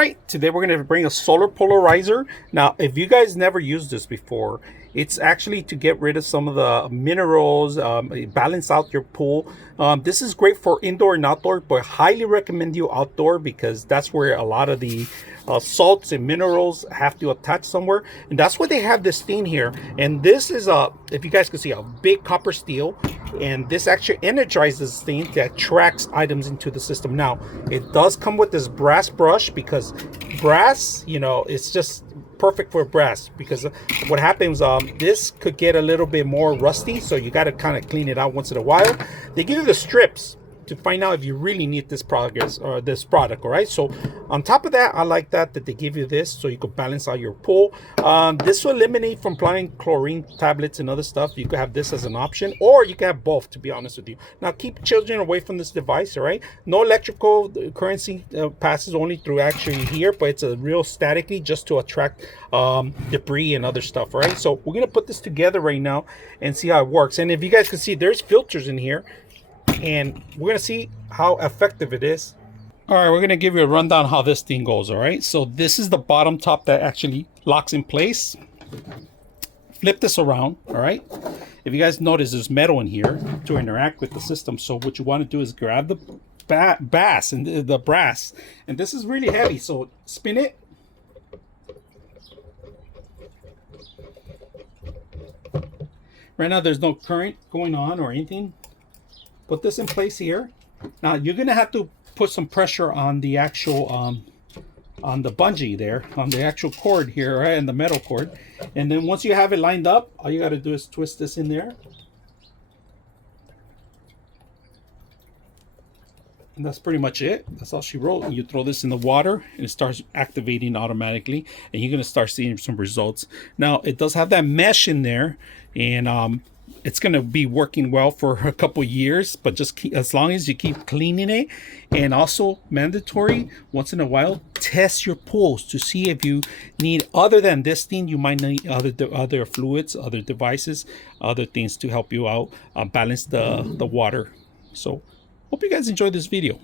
right, today we're going to bring a solar polarizer. Now, if you guys never used this before, it's actually to get rid of some of the minerals, balance out your pool. This is great for indoor and outdoor, but highly recommend you outdoor because that's where a lot of the salts and minerals have to attach somewhere. And that's why they have this thing here. And this is if you guys can see, a big copper steel. And this actually energizes this thing that tracks items into the system. Now, it does come with this brass brush because brass, you know, it's just perfect for brass, because what happens, this could get a little bit more rusty, so you got to kind of clean it out once in a while. They give you the strips to find out if you really need this product, all right? So on top of that, I like that they give you this so you could balance out your pool. This will eliminate from applying chlorine tablets and other stuff. You could have this as an option, or you can have both, to be honest with you. Now, keep children away from this device, all right? No electrical currency passes, only through actually here, but it's a real statically just to attract debris and other stuff, all right? So we're gonna put this together right now and see how it works. And if you guys can see, there's filters in here, and we're gonna see how effective it is. All right, we're gonna give you a rundown how this thing goes. All right, so this is the bottom top that actually locks in place. Flip this around. All right, if you guys notice, there's metal in here to interact with the system. So what you want to do is grab the brass, and this is really heavy, so spin it. Right now there's no current going on or anything. Put this in place here. Now you're gonna have to put some pressure on the actual on the bungee there, on the actual cord here, right, and the metal cord. And then once you have it lined up, all you got to do is twist this in there. And that's pretty much it. That's all she wrote. And you throw this in the water and it starts activating automatically, and you're gonna start seeing some results. Now it does have that mesh in there, and it's going to be working well for a couple years, but just keep, as long as you keep cleaning it. And also mandatory, once in a while, test your pools to see if you need, other than this thing, you might need other fluids, other devices, other things to help you out balance the water. So hope you guys enjoyed this video.